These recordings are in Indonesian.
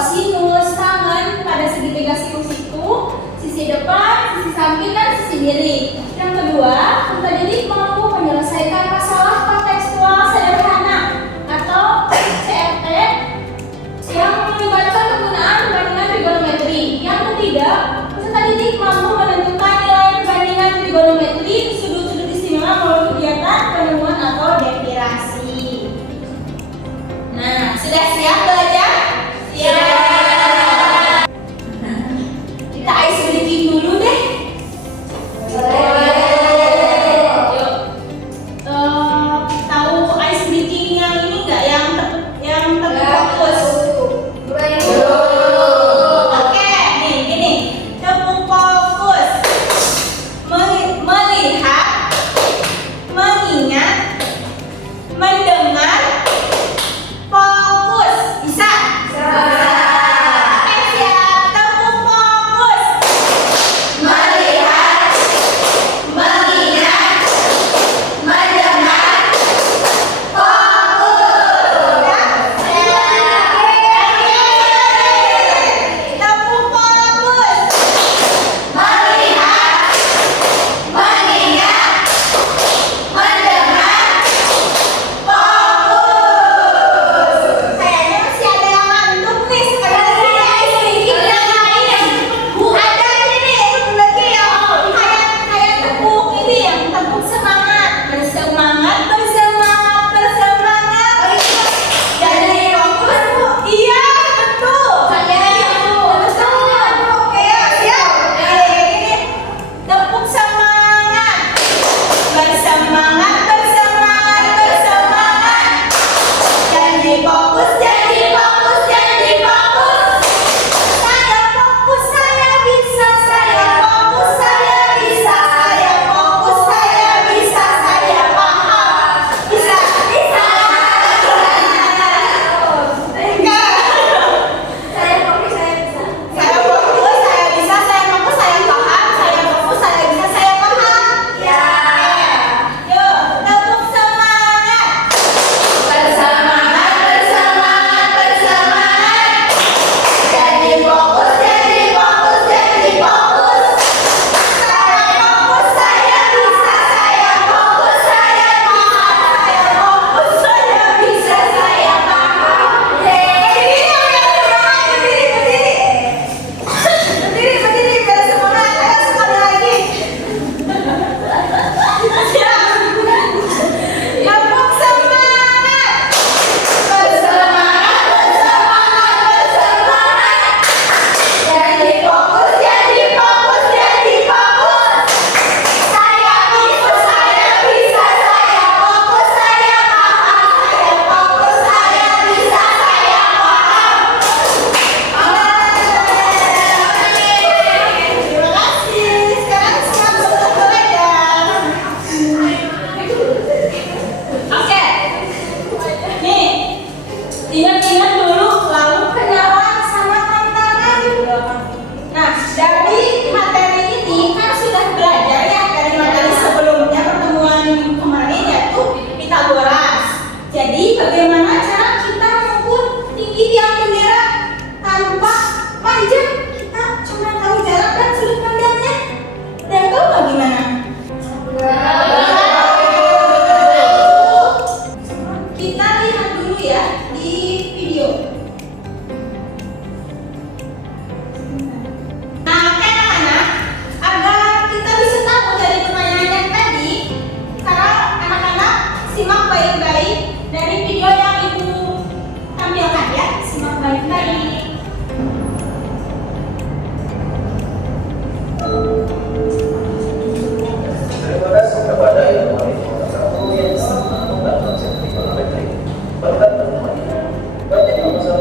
kosinus, tangan pada segitiga sinus itu sisi depan, sisi samping, dan sisi miring. Yang kedua, kita didik mampu menyelesaikan masalah kontekstual sederhana atau CRT yang melibatkan penggunaan perbandingan trigonometri. Yang ketiga, peserta didik mampu menentukan nilai perbandingan trigonometri di sudut-sudut istimewa melalui kegiatan penemuan atau definisi. Nah, sudah siap belajar? Siap. Kita ice breaking dulu deh. Yuk. Tahu ice breaking yang ini nggak? Yang terfokus. Oke, nih gini. Tepuk fokus. Melihat, mengingat, mendengar, fokus. Bisa? Oke, siap. Tepuk fokus. Melihat, mengingat, mendengar, fokus. Ya? Tepuk fokus. Melihat, mengingat, mendengar, fokus. Kayaknya masih ada yang ngantuk nih. Sekarang ini ice breaking yang lain. Ada ini nih, satu lagi yang kayak tepuk ini, yang tepuk semangat. Bersemangat, bersemangat, bersemangat. Jadi fokus, Bu. Iya, betul. Betul. Oke, siap. Ini tepuk semangat. Bersemangat, bersemangat, bersemangat. Janji fokus, janji fokus, janji fokus. Saya fokus, saya bisa, saya fokus, saya bisa, saya fokus, saya bisa, saya paham. Bisa, bisa. Enggak. Saya fokus, saya bisa. Saya fokus, saya bisa, saya fokus, saya paham. Saya fokus, saya bisa, saya paham. Ya. Yuk, tepuk semangat. Bersemangat, bersemangat, bersemangat. Jadi fokus, jadi fokus, jadi fokus. Saya fokus, saya bisa, saya fokus, saya paham. Saya fokus, saya bisa, saya paham. Berdiri, biar semangat. Ayo sekali lagi. Tepuk semangat. Bersemangat, bersemangat, bersemangat. Jadi fokus, jadi fokus, jadi fokus. Saya fokus, saya bisa, saya fokus, saya paham. Saya fokus, saya bisa, saya paham. Terima kasih. Sekarang semua bisa belajar. Oke. Nih, ingat-ingat dulu, lalu kenalan sama tantangan. Nah, dari materi ini kan sudah belajar ya, dari materi sebelumnya pertemuan minggu kemarin yaitu Pitagoras. Jadi bagaimana cara kita mengukur tinggi tiang bendera tanpa panjang? Kita cuma tahu jarak dan sudut pandangnya. Dan tahu nggak gimana? Kita lihat dulu ya di video. Nah, oke anak-anak, agar kita bisa tahu dari pertanyaan yang tadi, sekarang anak-anak simak baik-baik dari video yang ibu tampilkan ya. Simak baik-baik. Terima kasih kepada Yang Maha Kuasa yang sangat membantu saya trigonometri. Berkat temuan ini, banyak yang masalah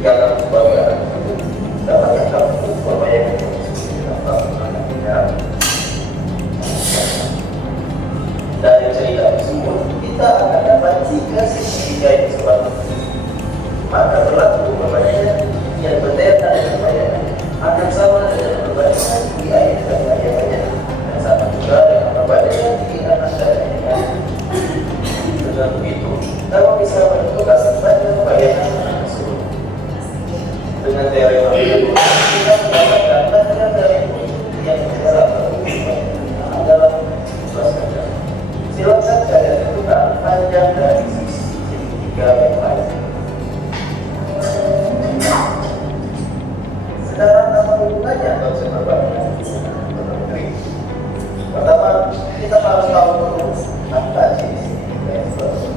Karena kebahagiaan itu dapat yang berbayar dari cerita tersebut kita akan dapat jika segitiga ini sebab maka berlaku berbahaya yang berbeda dengan bayar akan sama dengan berbahaya di air dan bayar dan sama juga dengan berbahaya di anak dan ayah. Dengan begitu, kamu bisa menentukan banyak bayar tersebut. Dengan teori itu, kita mendapatkan banyak dari yang dalam dalam bahasa. Silakan kalian tentukan panjang dari sisi segitiga yang lain. Sekarang apa hubungannya konsep berbahaya dengan menteri? Pertama, kita harus tahu dulu apa jenis segitiga yang berbahaya.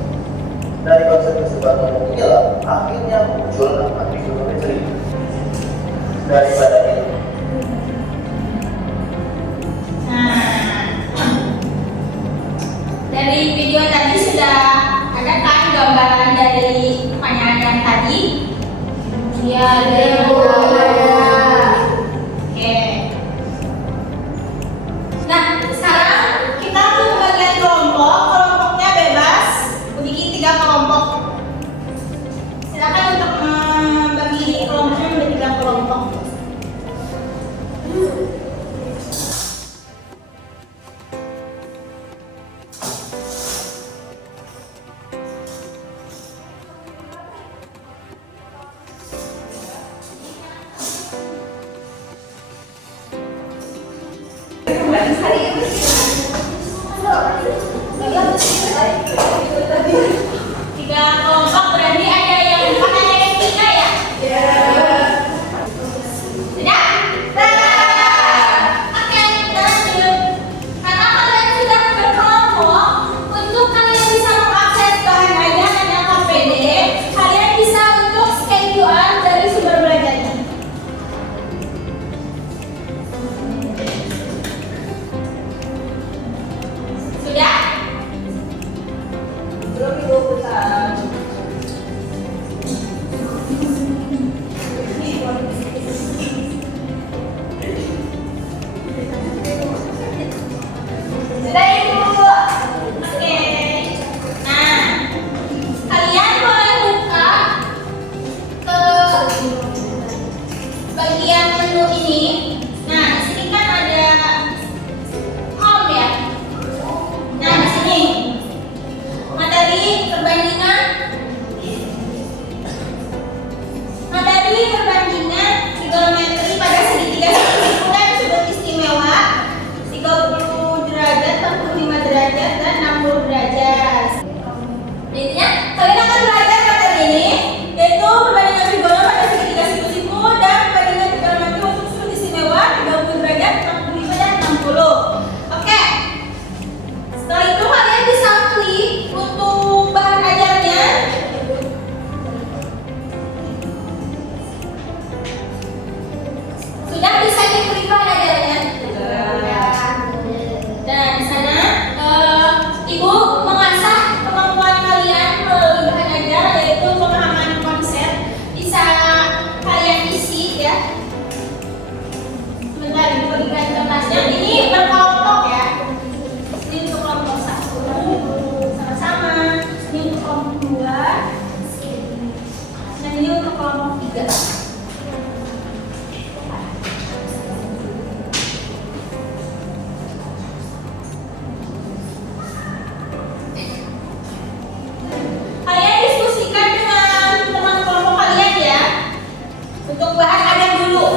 Dari konsep tersebut ialah akhirnya muncul nama trigonometri. Daripada itu, dari video tadi sudah ada kan gambaran dari pertanyaan yang tadi? Iya, ada. Oke. Nah, sekarang kita tuh bagian kelompok, kelompoknya bebas, bikin 3 kelompok. Silakan untuk membagi kelompoknya menjadi 3 kelompok. Tiga kelompok berarti ada yang 4, ada yang 3 ya? Iya. Sudah? Oke, kita lanjut. Karena kalian sudah berkelompok, untuk kalian bisa mengakses bahan ajar dan KPD, kalian bisa untuk scan QR dari sumber belajarnya. Sudah? Belum Ibu putar. Sudah Ibu? Oke. Nah, kalian boleh buka ke bagian menu ini. Nah, di sini kan ada home ya. Nah, di sini materi perbandingan trigonometri pada segitiga siku dan sudut istimewa 30 derajat, 45 derajat, dan 60 derajat. Intinya kalian akan belajar materi ini, yaitu perbandingan trigonometri pada segitiga siku dan perbandingan trigonometri untuk sudut istimewa 30 derajat, 45 dan 60. Oke. Setelah itu kalian bisa klik untuk bahan ajarnya. Sudah bisa diklik bahan ajarnya. Dan di sana Ibu mengasah kemampuan kalian melalui bahan ajar, yaitu pemahaman konsep. Bisa kalian isi ya. Sebentar Ibu bagikan kertasnya. Ini berkelompok ya. Ini untuk kelompok 1 sama-sama, ini untuk kelompok 2, dan ini untuk kelompok 3. Kalian diskusikan dengan teman kelompok kalian ya, untuk bahan ajar dulu.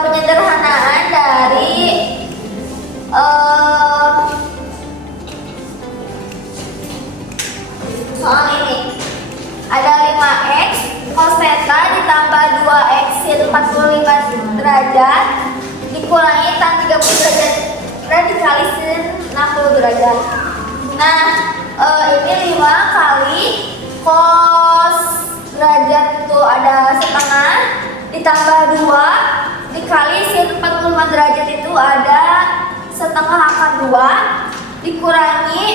penyederhanaan dari soal ini. Ada 5x cos theta ditambah 2x sin 45 derajat dikurangi tan 30 derajat dan dikali sin 60 derajat. Nah, ini 5 kali cos derajat itu ada setengah ditambah 2 dikali sin 45 derajat itu ada setengah akar 2 dikurangi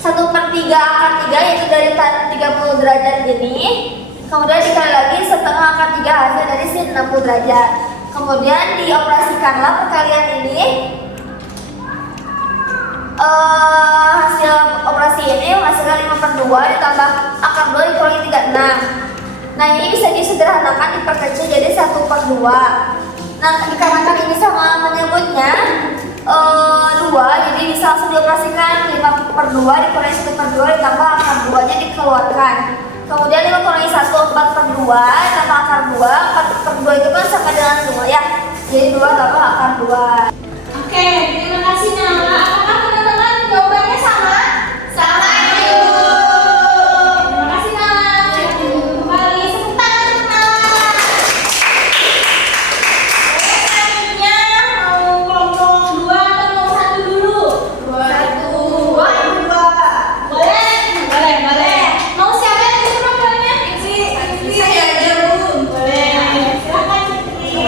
1/3 akar 3 yaitu dari tan 30 derajat ini, kemudian dikali lagi setengah akar 3 hasil dari sin 60 derajat. Kemudian dioperasikanlah perkalian ini. Hasil operasi ini menghasilkan 5/2 ditambah akar 2 dikurangi 36. Nah, ini bisa disederhanakan diperkecil jadi 1/2. Nah, dikarenakan ini sama menyebutnya 2, jadi bisa langsung dioperasikan. 5/2 dikurangi 1/2 ditambah akar 2 nya dikeluarkan. Kemudian 5 kurangi 1 4/2 tambah akar 2. 4/2 itu kan sama dengan 2 ya, jadi 2 tambah akar 2. Oke, terima kasih Nala. Apakah teman-teman jawabannya sama? Sama Ibu. Terima kasih Nala. Kembali sebentar untuk Nala. Oke, selanjutnya mau kelompok 2 atau kelompok 1 dulu? 2. Boleh? Boleh. Mau siapa yang jadi programnya? Saya aja, Bu. Boleh. Silakan Fitri.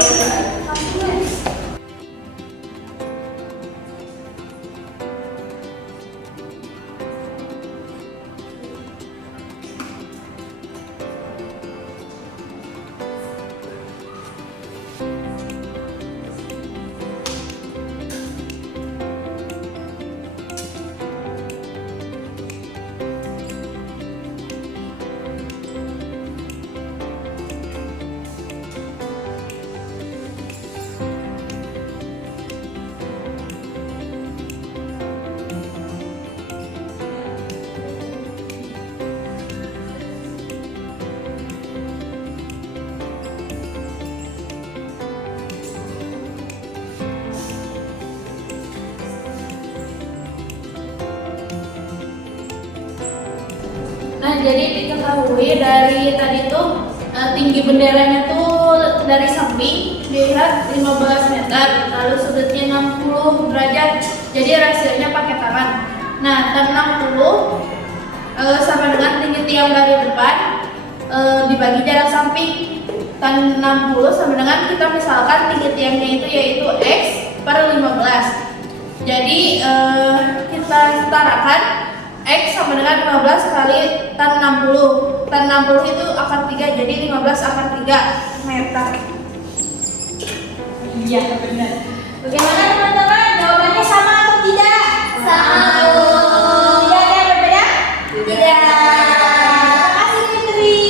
Nah, jadi diketahui dari tadi tuh tinggi benderanya tuh dari samping dilihat 15 meter, lalu sudutnya 60 derajat. Jadi rasionya pakai tangan. Nah, tan 60 sama dengan tinggi tiang dari depan dibagi jarak samping. Tan 60 sama dengan kita misalkan tinggi tiangnya itu yaitu x per 15. Jadi kita setarakan X sama dengan 15 kali tan 60. Tan 60 itu akar 3, jadi 15 akar 3 meter. Iya, benar. Bagaimana teman-teman? Jawabannya sama atau tidak? Sama. Tidak ada yang berbeda? Tidak. Terima kasih Fitri.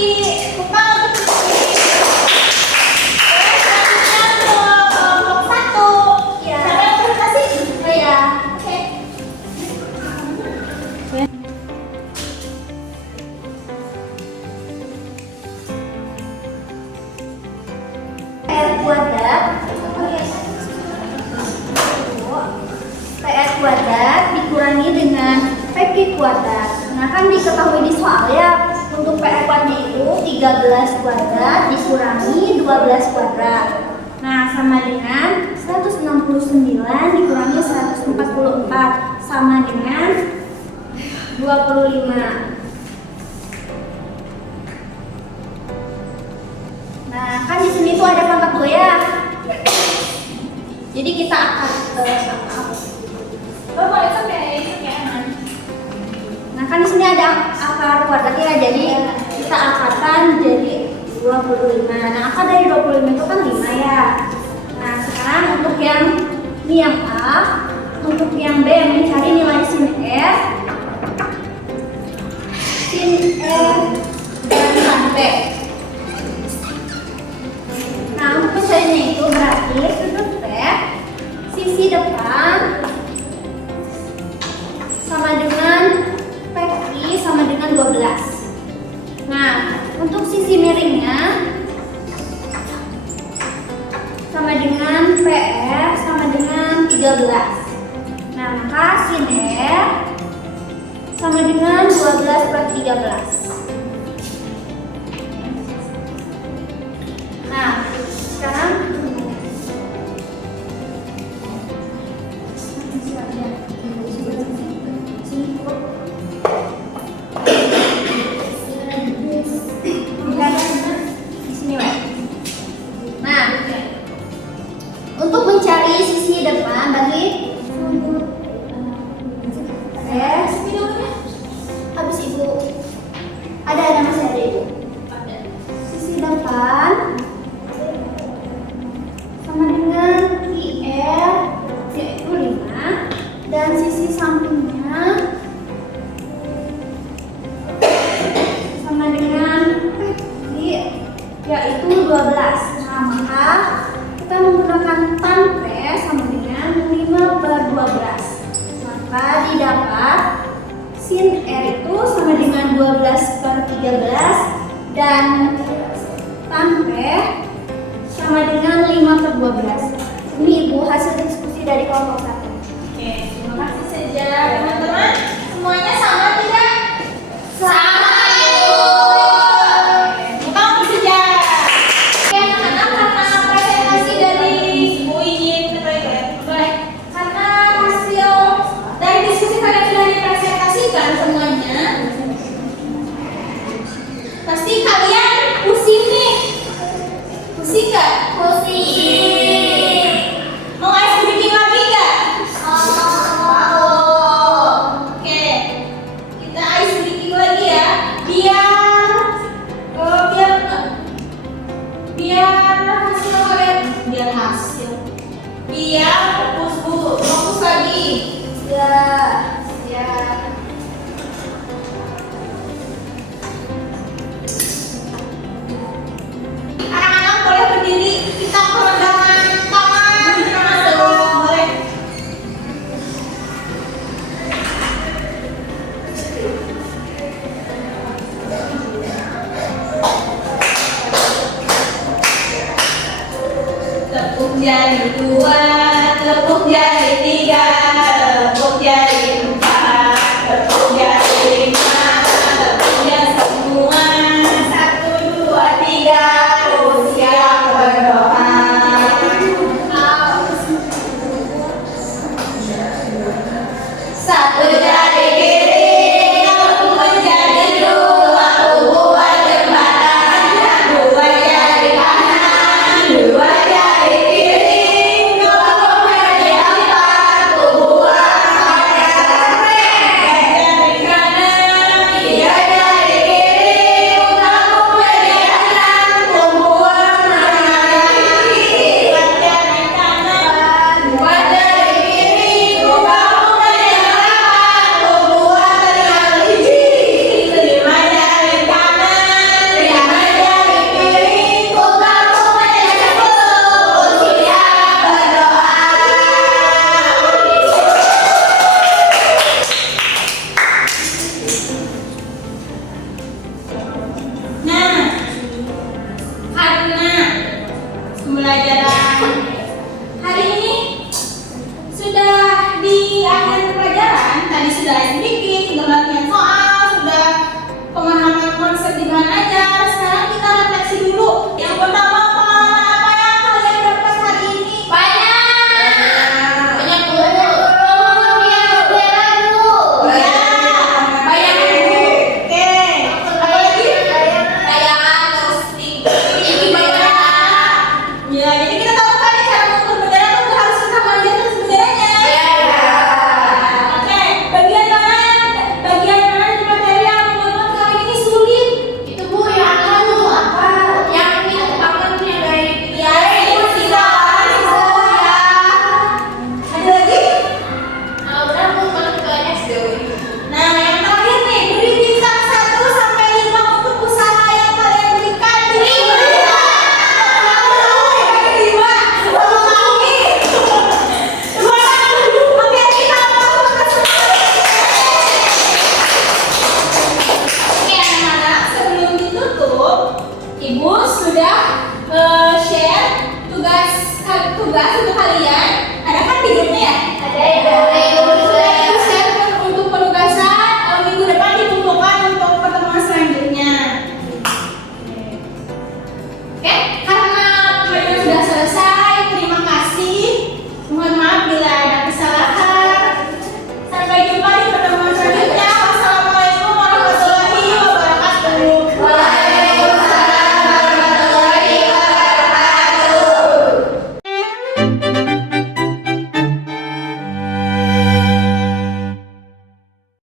Buka untuk Fitri. Oke, selanjutnya untuk kelompok 1. Ya. Siapa yang presentasi? Saya. Oke. PR kuadrat PR kuadrat dikurangi dengan PQ kuadrat. Nah, kan diketahui di soal ya, untuk PR kuadratnya itu 13 kuadrat dikurangi 12 kuadrat. Nah, sama dengan 169 dikurangi 144 sama dengan 25. Nah, kan di sini tuh ada pangkat 2 ya. Jadi kita akan Boleh sampai Nah, kan di sini ada akar kuadrat ya. Jadi kita akarkan jadi 25. Nah, akar dari 25 itu kan 5 ya. Nah, sekarang untuk yang ini yang A, untuk yang B yang mencari nilai sin R dan tan B. Nah, untuk pencariannya itu berarti sudut P sisi depan sama dengan PQ sama dengan 12. Nah, untuk sisi miringnya 13. Nah, sekarang di sini, Wak. Nah, untuk mencari sisi depan bagi habis ibu ada masih ada ibu. Sisi depan sama dengan IR yaitu 5 dan sisi sampingnya sama dengan I yaitu 12. Nah, maka kita menggunakan tan P sama dengan 5/12. Maka didapat sin R itu sama dengan 12/13 dan tan P sama dengan 5/12. Ini ibu hasil diskusi dari kelompok 1. Oke, terima kasih saja teman-teman. Semuanya sama tidak? Sama, Ibu. Buka bersejarah. Oke, anak-anak, karena presentasi dari Ibu ingin boleh. Karena hasil dari diskusi kalian sudah dipresentasikan semuanya. Pasti kalian pusing nih. Pusing nggak? Pusing. Mau ice breaking lagi nggak? Oke, kita ice breaking lagi ya. Biar fokus lagi. Ya. Anak-anak boleh berdiri, kita peregangan tangan, boleh. Tepuk jari 2, tepuk jari 3, tepuk jari 4, tepuk jari 5, tepuk jari semua. 1, 2, 3, siap berdoa. Satu jari kiri, dua jari 2, buat jembatan. 2 jari kanan, 2 jari kiri, 2 jari 4, buat jari kanan, 3 jari kiri, 6 jari kanan, buat jari kiri, 4 jari kanan, 2 jari kiri, 2 jari 8, buat jari kiri, 5 jari kanan, 5 jari kiri, 10 siap berdoa. Nah, karena pembelajaran hari ini sudah di akhir pelajaran, tadi sudah sedikit, sudah latihan soal, sudah pemahaman konsep di mana aja. Sekarang kita refleksi dulu. Yang pertama, pengalaman apa yang kalian dapat hari ini? Banyak Bu. Ya, banyak Bu. Oke. Apa lagi? Bayangan terus tinggi bendera. Ya, jadi kita tahu kan ya cara mengukur bendera tuh harus kita maju terus benderanya. Oke, bagian mana di materi yang membuat kalian ini sulit? Itu Bu yang apa? Yang ini bangetnya dari Ya, itu sisa ya. Ada lagi? udah Bu kalau ke SD. Nah, yang terakhir nih, beri bintang 1 sampai 5 untuk usaha yang kalian berikan. Beri bintang 5. Sama kami. Oke, kita langsung ke Oke, anak-anak, sebelum ditutup, Ibu sudah share tugas untuk kalian. Ada kan di grupnya ya? Ada ya.